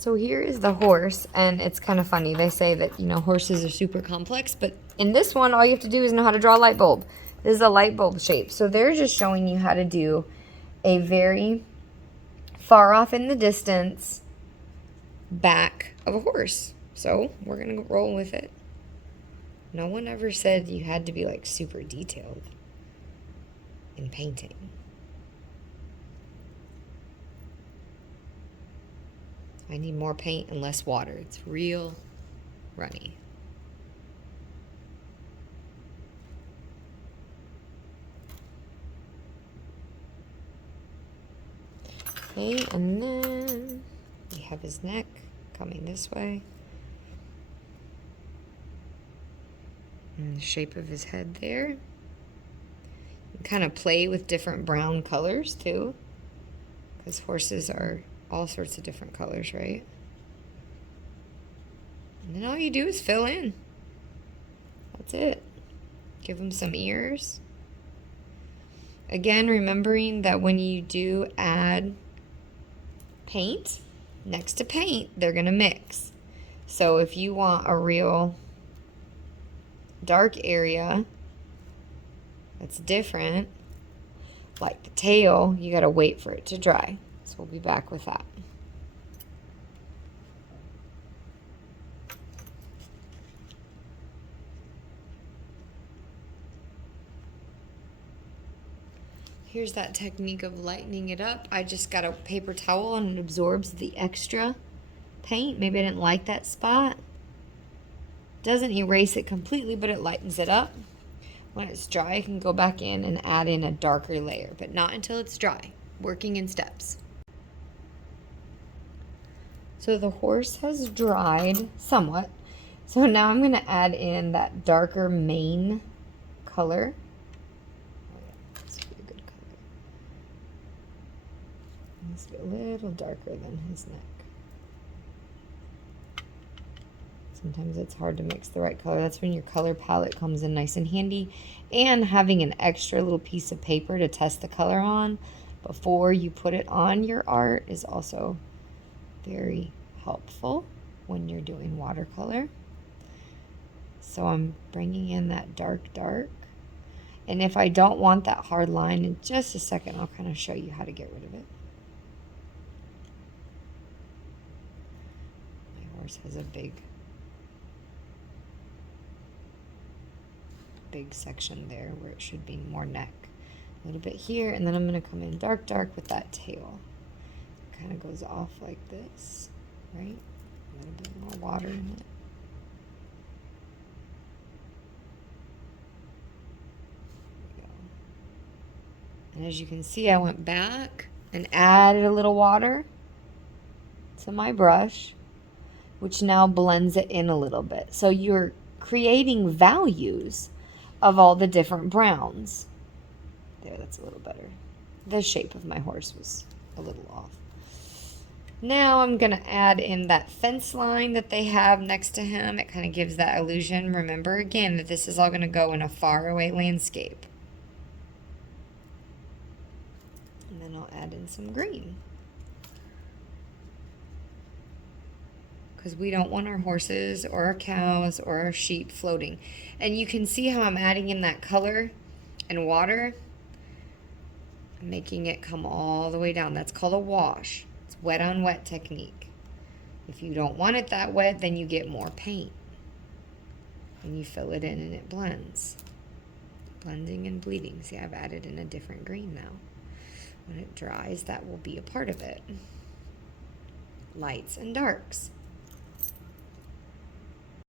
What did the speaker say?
So here is the horse, and it's kind of funny. They say that, you know, horses are super complex, but in this one, all you have to do is know how to draw a light bulb. This is a light bulb shape. So they're just showing you how to do a very far off in the distance back of a horse. So we're going to roll with it. No one ever said you had to be like super detailed in painting. I need more paint and less water. It's real runny. Okay, and then we have his neck coming this way. And the shape of his head there. You can kind of play with different brown colors too, because horses are all sorts of different colors, right? And then all you do is fill in. That's it. Give them some ears. Again, remembering that when you do add paint, next to paint, they're going to mix. So if you want a real dark area that's different, like the tail, you got to wait for it to dry. So we'll be back with that. Here's that technique of lightening it up. I just got a paper towel and it absorbs the extra paint. Maybe I didn't like that spot. Doesn't erase it completely, but it lightens it up. When it's dry, I can go back in and add in a darker layer, but not until it's dry. Working in steps. So the horse has dried somewhat. So now I'm going to add in that darker mane color. This would be a good color. It's a little darker than his neck. Sometimes it's hard to mix the right color. That's when your color palette comes in nice and handy. And having an extra little piece of paper to test the color on before you put it on your art is also very helpful when you're doing watercolor. So I'm bringing in that dark. And if I don't want that hard line, in just a second, I'll kind of show you how to get rid of it. My horse has a big section there where it should be more neck. A little bit here, and then I'm going to come in dark with that tail. It kind of goes off like this, right? A little bit more water in it. There we go. And as you can see, I went back and added a little water to my brush, which now blends it in a little bit. So you're creating values of all the different browns. There, that's a little better. The shape of my horse was a little off. Now I'm going to add in that fence line that they have next to him. It kind of gives that illusion. Remember again that this is all going to go in a faraway landscape. And then I'll add in some green. Because we don't want our horses or our cows or our sheep floating. And you can see how I'm adding in that color and water. I'm making it come all the way down. That's called a wash. It's wet on wet technique. If you don't want it that wet, then you get more paint. And you fill it in and it blends. Blending and bleeding. See, I've added in a different green now. When it dries, that will be a part of it. Lights and darks.